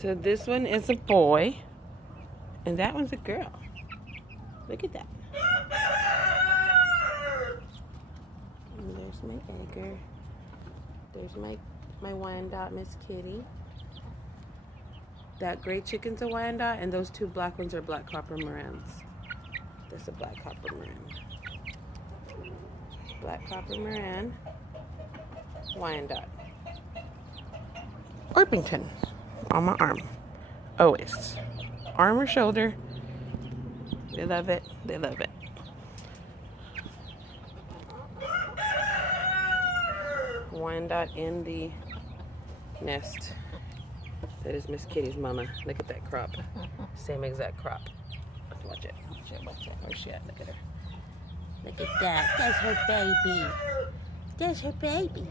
So this one is a boy, and that one's a girl. Look at that. And there's my Edgar. There's my Wyandotte, Miss Kitty. That gray chicken's a Wyandotte, and those two black ones are black copper Morans. That's a black copper Moran. Black copper Moran, Wyandotte. Orpington on my arm. Always. Arm or shoulder. They love it. They love it. Wyandotte in the nest. That is Miss Kitty's mama. Look at that crop. Same exact crop. Watch it. Watch it. Watch it. Where's she at? Look at her. Look at that. That's her baby. That's her baby.